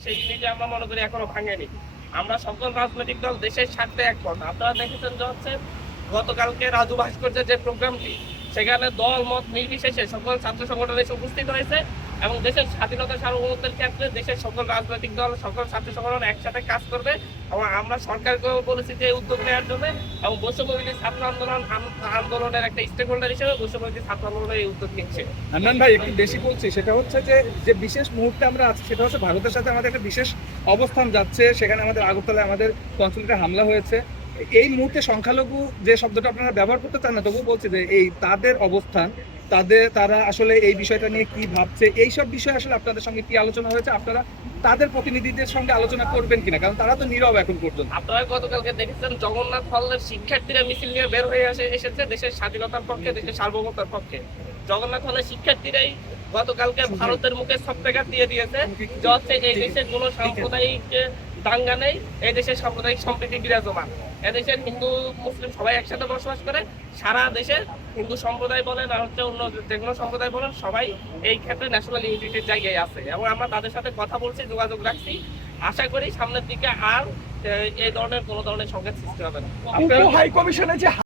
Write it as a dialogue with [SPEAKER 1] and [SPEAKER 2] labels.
[SPEAKER 1] সেই জিনিসটা আমরা মনে করি এখনও ভাঙেনি। আমরা সকল রাজনৈতিক দল দেশের স্বার্থে একমত। আপনারা দেখেছেন যে হচ্ছে গতকালকে রাজু ভাস্কর্যের যে প্রোগ্রামটি সেখানে দল, মত নির্বিশেষে সকল ছাত্র সংগঠন এসে উপস্থিত হয়েছে এবং দেশের স্বাধীনতা সার্বভৌমত্বের ক্ষেত্রে দেশের সকল রাজনৈতিক দল, সকল ছাত্র সংগঠন একসাথে কাজ করবে এবং আমরা সরকারকেও বলেছি যে উদ্যোগ নেওয়ার জন্য এবং বৈষম্যবিধি ছাত্র আন্দোলন, আন্দোলনের একটা স্টেক হোল্ডার হিসেবে বৈষম্যবিধি ছাত্র আন্দোলনের এই উদ্যোগ নিচ্ছে।
[SPEAKER 2] হান্নান ভাই, একটু বেশি বলছি, সেটা হচ্ছে যে যে বিশেষ মুহূর্তে আমরা আছি, সেটা হচ্ছে ভারতের সাথে আমাদের একটা বিশেষ অবস্থান যাচ্ছে। সেখানে আমাদের আগরতলায় আমাদের কনসুলেটে হামলা হয়েছে। এই মুহূর্তে সংখ্যালঘু যে শব্দটা আপনারা ব্যবহার করতে চান না তবুও বলছি যে এই তাদের অবস্থান তাদের তারা আসলে এই বিষয়টা নিয়ে কি ভাবছে এইসব বিষয়ে আসলে আপনাদের সঙ্গে কি আলোচনা হয়েছে? আপনারা তাদের প্রতিনিধিদের সঙ্গে আলোচনা করবেন কিনা? কারণ তারা তো নীরব এখন পর্যন্ত।
[SPEAKER 1] আপনারা গতকালকে দেখেছেন জগন্নাথ হলের শিক্ষার্থীরা মিছিল নিয়ে বের হয়ে আসে এসেছে দেশের স্বাধীনতার পক্ষে দেশের সার্বভৌমতার পক্ষে। জগন্নাথ হলের শিক্ষার্থীরাই গতকালকে ভারতের মুখে সপ্তাঘাত দিয়ে দিয়েছে। যে হচ্ছে এই দেশের কোনো সাম্প্রদায়িক দাঙ্গা নেই এই দেশের সাম্প্রদায়িক সম্প্রীতি বিরাজমান। এদেশের হিন্দু, মুসলিম সবাই একসাথে বসবাস করে, সারা দেশে হিন্দু সম্প্রদায় বলেন আর হচ্ছে অন্য যে কোনো সম্প্রদায় বলেন, সবাই এই ক্ষেত্রে ন্যাশনাল ইউনিটির জায়গায় আছে। এবং আমরা তাদের সাথে কথা বলছি, যোগাযোগ রাখছি। আশা করি সামনের দিকে আর এই ধরনের কোনো ধরনের সংঘাত সৃষ্টি হবে না।
[SPEAKER 3] হাই যে